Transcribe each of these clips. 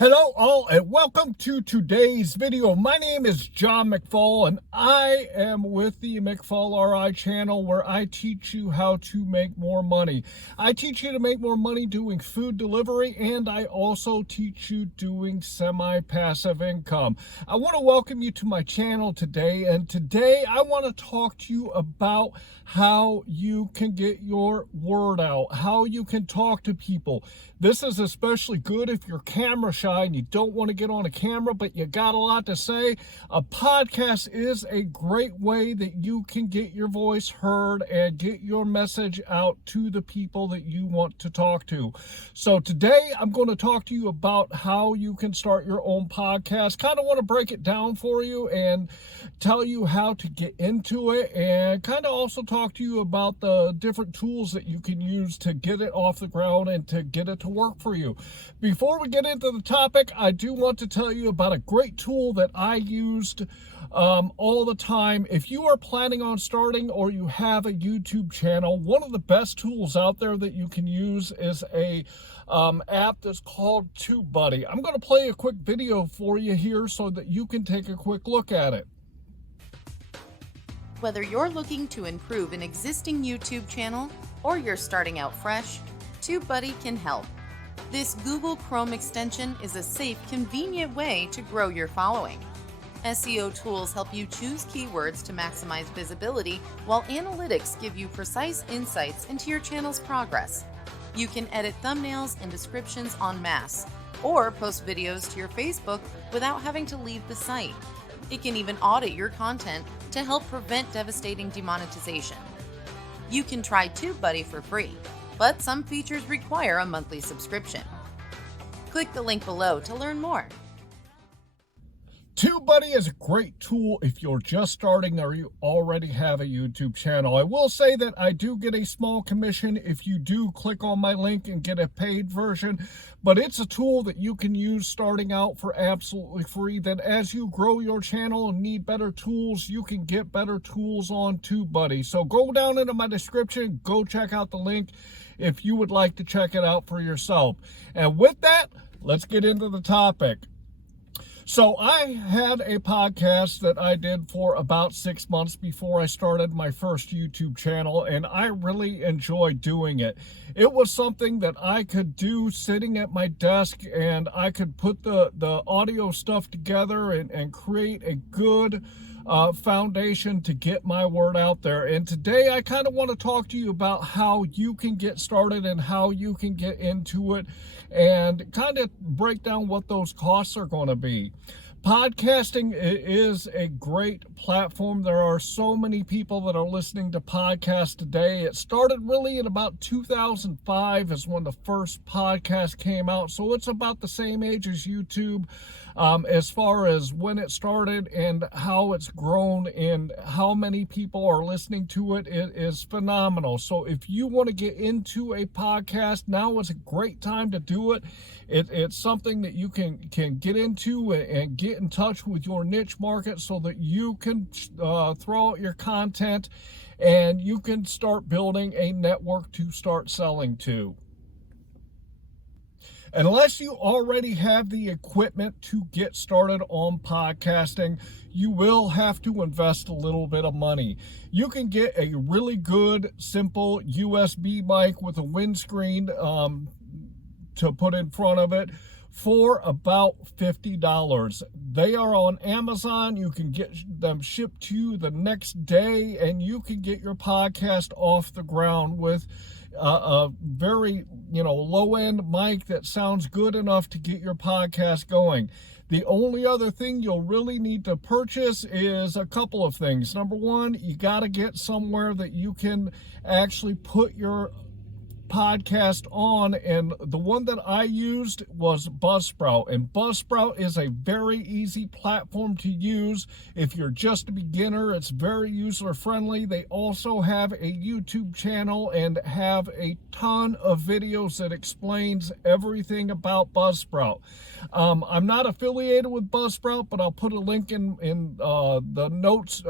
Hello all and welcome to today's video. My name is John McFall and I am with the McFallRI channel where I teach you how to make more money. I teach you to make more money doing food delivery, and I also teach you doing semi-passive income. I want to welcome you to my channel today, and today I want to talk to you about how you can get your word out, how you can talk to people. This is especially good if you're camera shy and you don't want to get on a camera, but you got a lot to say. A podcast is a great way that you can get your voice heard and get your message out to the people that you want to talk to. So today I'm going to talk to you about how you can start your own podcast. Kind of want to break it down for you and tell you how to get into it, and kind of also talk to you about the different tools that you can use to get it off the ground and to get it to work for you. Before we get into the topic, I do want to tell you about a great tool that I used all the time. If you are planning on starting or you have a YouTube channel, one of the best tools out there that you can use is a app that's called Tubebuddy. I'm going to play a quick video for you here so that you can take a quick look at it. Whether you're looking to improve an existing YouTube channel or you're starting out fresh, Tubebuddy can help. This Google Chrome extension is a safe, convenient way to grow your following. SEO tools help you choose keywords to maximize visibility, while analytics give you precise insights into your channel's progress. You can edit thumbnails and descriptions en masse, or post videos to your Facebook without having to leave the site. It can even audit your content to help prevent devastating demonetization. You can try Tubebuddy for free, but some features require a monthly subscription. Click the link below to learn more. Tubebuddy is a great tool if you're just starting or you already have a YouTube channel. I will say that I do get a small commission if you do click on my link and get a paid version, but it's a tool that you can use starting out for absolutely free. Then as you grow your channel and need better tools, you can get better tools on Tubebuddy. So go down into my description, go check out the link if you would like to check it out for yourself. And with that, let's get into the topic. So I had a podcast that I did for about 6 months before I started my first YouTube channel, and I really enjoyed doing it. It was something that I could do sitting at my desk, and I could put the audio stuff together and create a good foundation to get my word out there. And today I kind of want to talk to you about how you can get started and how you can get into it, and kind of break down what those costs are going to be. Podcasting is a great platform. There are so many people that are listening to podcasts today. It started really in about 2005 is when the first podcast came out. So it's about the same age as YouTube as far as when it started and how it's grown and how many people are listening to it. It is phenomenal. So if you want to get into a podcast, now is a great time to do it. It's something that you can get into and get in touch with your niche market so that you can throw out your content and you can start building a network to start selling to. Unless you already have the equipment to get started on podcasting, you will have to invest a little bit of money. You can get a really good, simple USB mic with a windscreen to put in front of it for about $50. They are on Amazon. You can get them shipped to you the next day, and you can get your podcast off the ground with a very, low-end mic that sounds good enough to get your podcast going. The only other thing you'll really need to purchase is a couple of things. Number one, you got to get somewhere that you can actually put your podcast on, and the one that I used was Buzzsprout, and Buzzsprout is a very easy platform to use if you're just a beginner. It's very user friendly. They also have a YouTube channel and have a ton of videos that explains everything about Buzzsprout. I'm not affiliated with Buzzsprout, but I'll put a link in the notes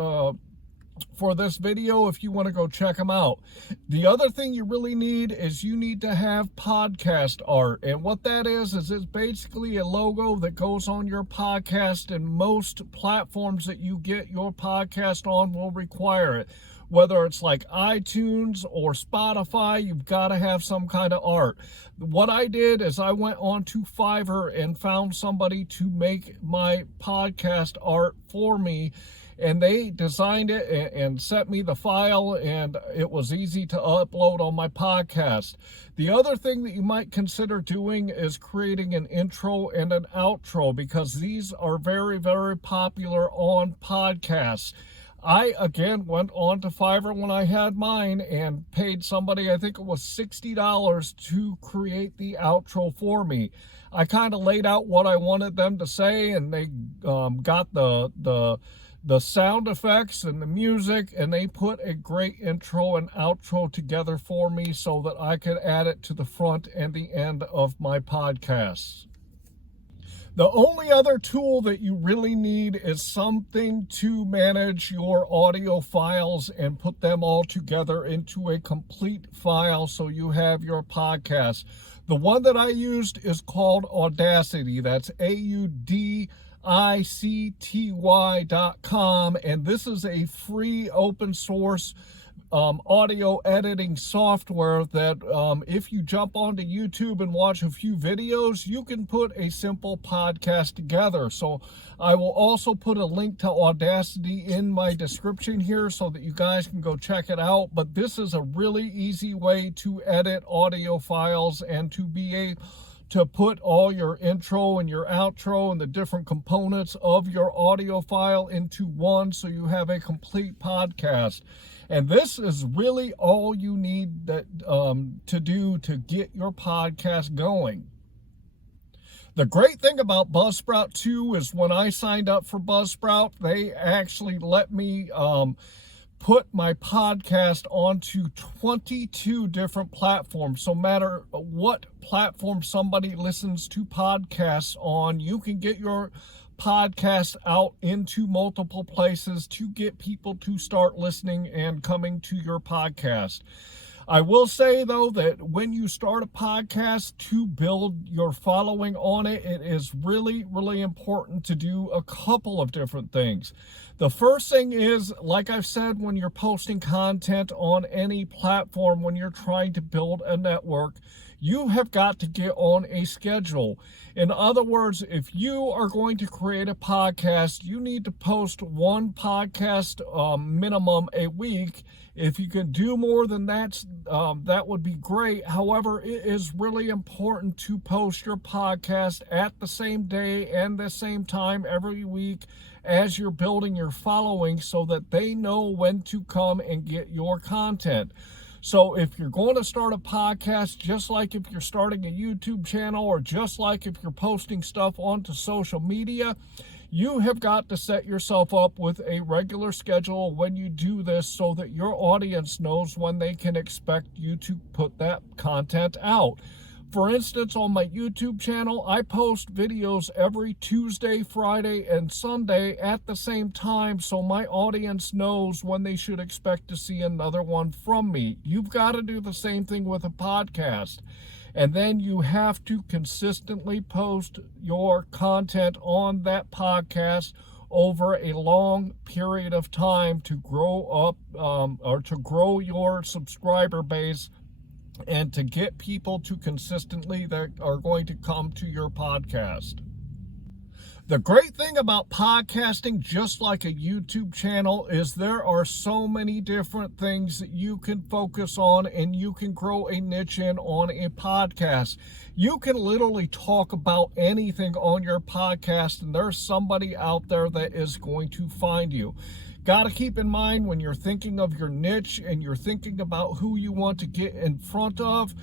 for this video if you want to go check them out. The other thing you really need is you need to have podcast art. And what that is it's basically a logo that goes on your podcast, and most platforms that you get your podcast on will require it. Whether it's like iTunes or Spotify, you've got to have some kind of art. What I did is I went on to Fiverr and found somebody to make my podcast art for me, and they designed it and sent me the file, and it was easy to upload on my podcast. The other thing that you might consider doing is creating an intro and an outro, because these are very, very popular on podcasts. I, again, went on to Fiverr when I had mine and paid somebody, I think it was $60 to create the outro for me. I kind of laid out what I wanted them to say, and they got the sound effects and the music, and they put a great intro and outro together for me so that I could add it to the front and the end of my podcasts. The only other tool that you really need is something to manage your audio files and put them all together into a complete file so you have your podcast. The one that I used is called Audacity. That's AUDICTY.com, and this is a free open source audio editing software that if you jump onto YouTube and watch a few videos, you can put a simple podcast together. So I will also put a link to Audacity in my description here so that you guys can go check it out. But this is a really easy way to edit audio files and to be able to put all your intro and your outro and the different components of your audio file into one so you have a complete podcast. And this is really all you need to do to get your podcast going. The great thing about Buzzsprout too is when I signed up for Buzzsprout, they actually let me put my podcast onto 22 different platforms. So no matter what platform somebody listens to podcasts on, you can get your podcast out into multiple places to get people to start listening and coming to your podcast. I will say, though, that when you start a podcast, to build your following on it, it is really, really important to do a couple of different things. The first thing is, like I've said, when you're posting content on any platform, when you're trying to build a network, you have got to get on a schedule. In other words, if you are going to create a podcast, you need to post one podcast minimum a week. If you can do more than that, that would be great. However, it is really important to post your podcast at the same day and the same time every week as you're building your following so that they know when to come and get your content. So if you're going to start a podcast, just like if you're starting a YouTube channel or just like if you're posting stuff onto social media, you have got to set yourself up with a regular schedule when you do this so that your audience knows when they can expect you to put that content out. For instance, on my YouTube channel, I post videos every Tuesday, Friday, and Sunday at the same time so my audience knows when they should expect to see another one from me. You've got to do the same thing with a podcast. And then you have to consistently post your content on that podcast over a long period of time to grow up or to grow your subscriber base and to get people to consistently that are going to come to your podcast. The great thing about podcasting, just like a YouTube channel, is there are so many different things that you can focus on and you can grow a niche in on a podcast. You can literally talk about anything on your podcast, and there's somebody out there that is going to find you. Got to keep in mind when you're thinking of your niche and you're thinking about who you want to get in front of,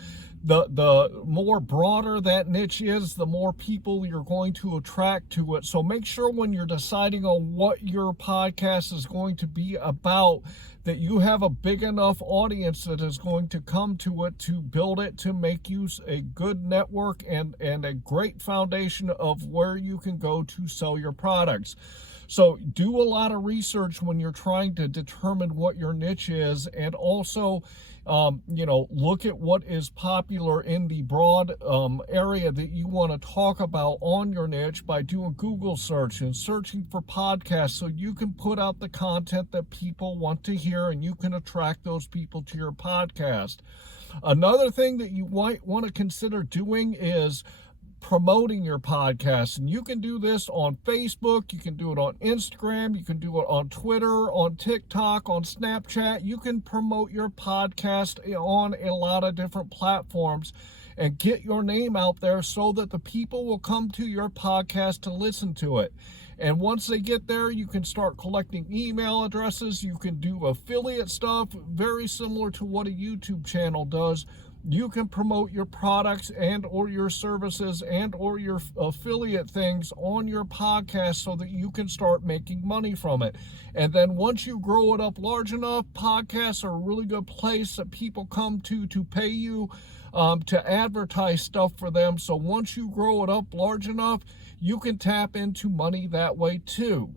the more broader that niche is, the more people you're going to attract to it. So make sure when you're deciding on what your podcast is going to be about that you have a big enough audience that is going to come to it, to build it, to make you a good network and a great foundation of where you can go to sell your products. So do a lot of research when you're trying to determine what your niche is, and also look at what is popular in the broad area that you want to talk about on your niche by doing Google search and searching for podcasts, so you can put out the content that people want to hear and you can attract those people to your podcast. Another thing that you might want to consider doing is promoting your podcast, and you can do this on Facebook, you can do it on Instagram, you can do it on Twitter, on TikTok, on Snapchat. You can promote your podcast on a lot of different platforms and get your name out there so that the people will come to your podcast to listen to it. And once they get there, you can start collecting email addresses. You can do affiliate stuff, very similar to what a YouTube channel does. You can promote your products and or your services and or your affiliate things on your podcast so that you can start making money from it. And then once you grow it up large enough, podcasts are a really good place that people come to pay you to advertise stuff for them. So once you grow it up large enough, you can tap into money that way too.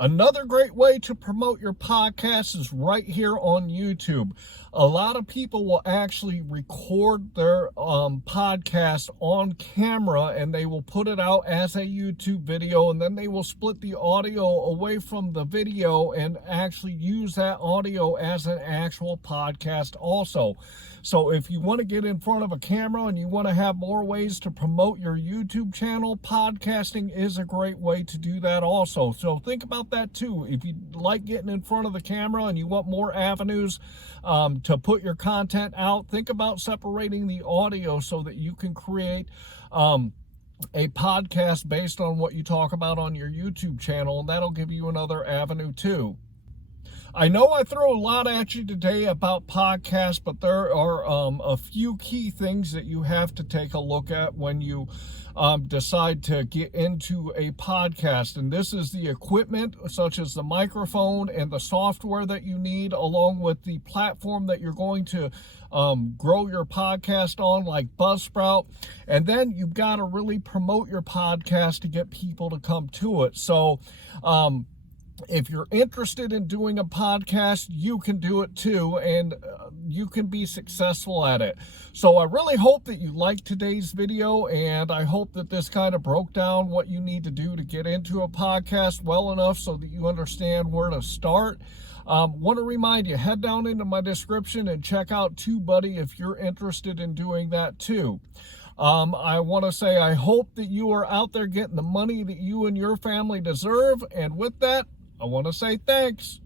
Another great way to promote your podcast is right here on YouTube. A lot of people will actually record their podcast on camera, and they will put it out as a YouTube video, and then they will split the audio away from the video and actually use that audio as an actual podcast also. So if you want to get in front of a camera and you want to have more ways to promote your YouTube channel, podcasting is a great way to do that also. So think about that too. If you like getting in front of the camera and you want more avenues to put your content out, think about separating the audio so that you can create a podcast based on what you talk about on your YouTube channel, and that'll give you another avenue too. I know I throw a lot at you today about podcasts, but there are a few key things that you have to take a look at when you decide to get into a podcast. And this is the equipment, such as the microphone and the software that you need, along with the platform that you're going to grow your podcast on, like Buzzsprout. And then you've got to really promote your podcast to get people to come to it. So, if you're interested in doing a podcast, you can do it too, and you can be successful at it. So I really hope that you liked today's video, and I hope that this kind of broke down what you need to do to get into a podcast well enough so that you understand where to start. Want to remind you, head down into my description and check out Tubebuddy if you're interested in doing that too. I want to say I hope that you are out there getting the money that you and your family deserve, and with that, I want to say thanks.